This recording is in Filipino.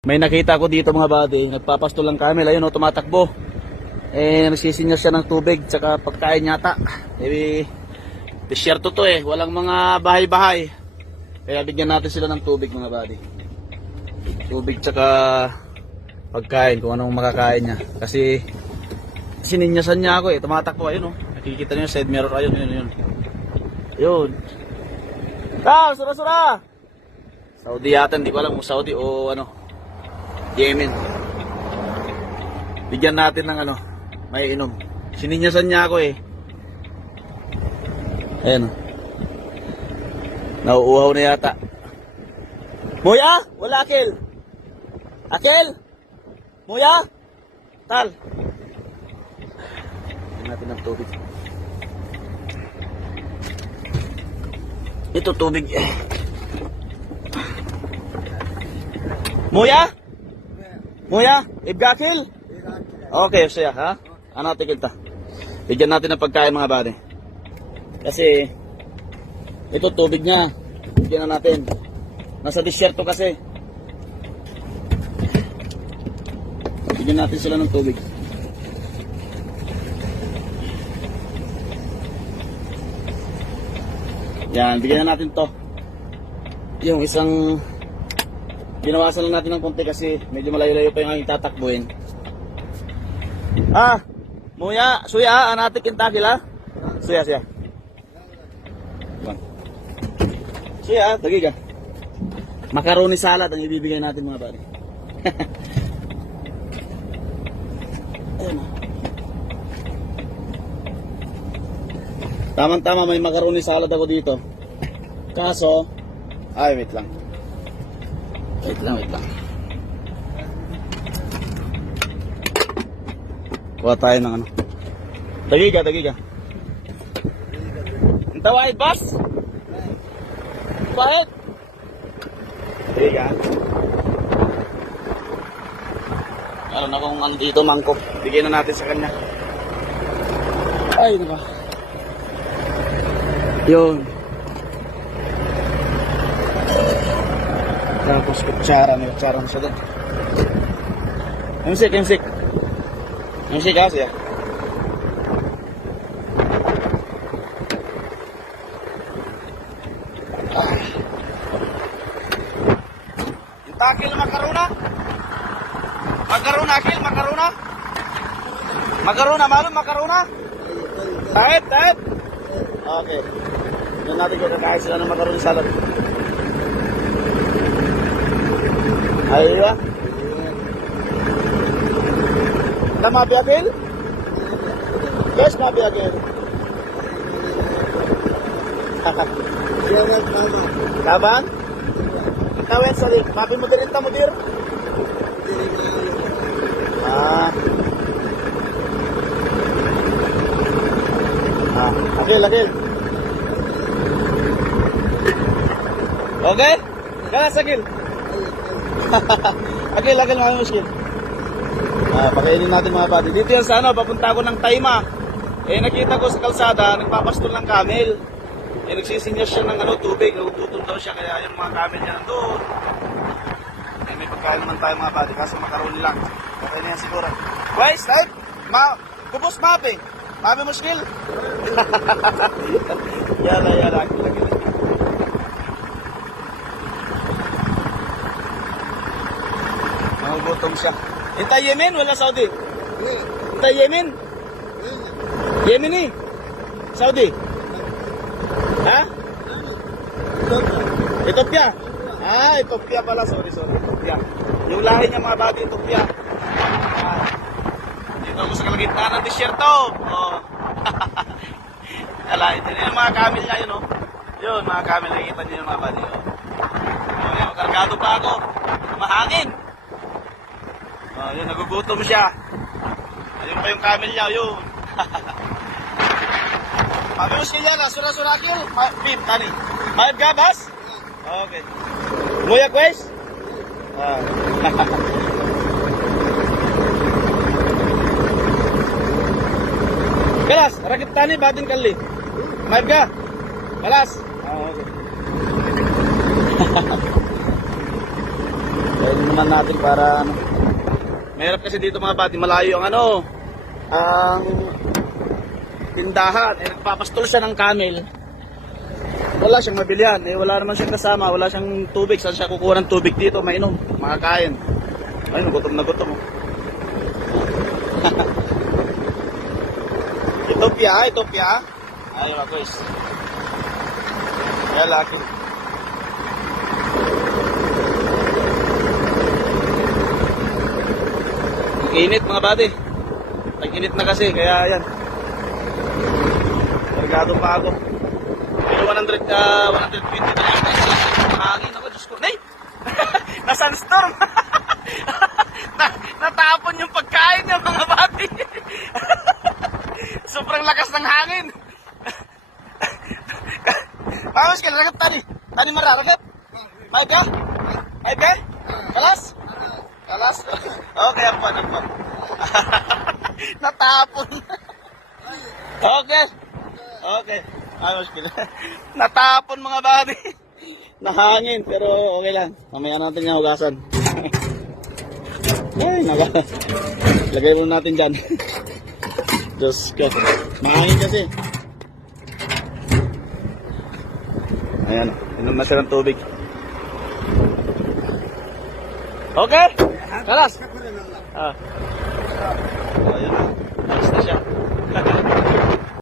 May nakita ko dito mga buddy, nagpapasto lang kami, ayun o, tumatakbo. Eh, nagsisinya siya ng tubig, tsaka pagkain yata. Eh, desierto to eh, walang mga bahay-bahay. Kaya bigyan natin sila ng tubig mga buddy. Tubig tsaka pagkain, kung anong makakain niya. Kasi, sininyasan niya ako eh, tumatakbo, ayun o. Nakikita niyo side mirror, ayun, ayun, ayun. Ayun. Tao, sura-sura! Saudi yata, hindi ko alam kung Saudi o ano, Yemen. Bigyan natin ng ano, may inom. Sininyasan niya ako eh. Ayan. Nauuhaw na yata. Muya? Wala akil. Akil? Muya? Tal. Bigyan natin ng tubig. Ito tubig. Muya? Muya? Ibgakil? Okay, siya ha? Ano natin kita? Bigyan natin ng pagkain mga bade. Kasi, ito tubig niya. Bigyan na natin. Nasa disyerto kasi. Bigyan natin sila ng tubig. Yan, bigyan na natin to. Yung isang Ginawasan lang natin ng konti kasi medyo malayo-layo pa yung aking tatakbuhin. Ah, muya, suya, anatik kintakil ha? Suya, suya. Bang. Suya, tagi ka. Macaroni salad ang ibibigay natin mga bari. Ayan na. Tama-tama may macaroni salad ako dito. Kaso, ay wait lang. Wait lang, wait lang. Kuha tayo ng ano. Dagi ka, dagi ka. Ang tawahid, boss? Bakit? Dagi ka. Meron na kung ano dito, mangkok. Bigyan na natin sa kanya. Ay, diba? Yun. Tapos kutsara, may kutsara na siya doon. Musik, musik. Musik kasi ah. Takil makaruna? Makaruna, akil, makaruna? Makaruna, malum makaruna? Tahit, tahit? Okay. Doon natin kung kakain sila ng makaruna salad. Aywa. Na mabiyagil? Yes, mabiyagil. Selamat mama. Kaban? Kawin sa lik. Mabi mo din mo dir? Ah. Ah, akil, akil. Okay? Galas, akil. Akil, akil, mga muskil. Ah, pakainin natin mga buddy. Dito yan sa ano, papunta ako ng Taima. Eh, nakita ko sa kalsada, nagpapastol ng camel. Eh, nagsisinyas siya ng ano, tubig. Nagututol daw siya, kaya yung mga camel niya nandun. Eh, may pagkain naman tayo mga buddy, kaso makaroni lang. Okay na yan siguro. Guys, type! Ma, kubos mapi. Mapi muskil. yala, yala. Akil, akil. Magugutom siya. Intay Yemen, wala Saudi. Intay Yemen. Yemeni. Saudi. Ha? Ethiopia. Ah, Ethiopia pala. Sorry, sorry. Ethiopia. Yung lahi niya mga bagay Ethiopia. Ah. Dito ako sa kalagitnaan ng disyerto. Oh. Ala, ito yung mga camel niya yun, oh. Yun, mga camel, nakikita niyo yung mga body, oh. Kargado pa ako. Mahangin. Oh, yun, nagugutom siya. Ayun pa yung camel niya, yun. Pamilos kaya na, sura-sura kill. Pim, tani. Mayab gabas? Okay. Muya quest? Ah. Kalas, rakit tani badin kali. Mayab ga? Kalas. Ah, okay. Ayun naman natin para ano. Mahirap kasi dito mga bati, malayo ang ano, ang tindahan. Eh, nagpapastol siya ng camel. Wala siyang mabilihan. Eh, wala naman siyang kasama. Wala siyang tubig. Saan siya kukuha ng tubig dito? Mainom. Makakain. Ayun, gutom na gutom. Ethiopia, ah, Ethiopia. Ay, mga guys. Kaya laki. Init mga bati. Nag-init na kasi, kaya yan. Kargado pa ako. Pero 100, ah, 120 na lang. Hangin ako, Diyos ko. Nay! Na-sunstorm! na, natapon yung pagkain niya mga bati. Sobrang lakas ng hangin. Vamos ka, ragat tani. Tani mara, ragat. May ka? Ka? Kalas? Okay, apa, apa. Natapon. okay. Okay. Ayos ka Natapon mga body. Nahangin, pero okay lang. Mamaya natin yung hugasan. Ay, naga. Lagay mo natin dyan. Diyos ko. Mahangin kasi. Ayan, inom na siya ng tubig. Okay? Kalas? Ah. Oh, ayan na.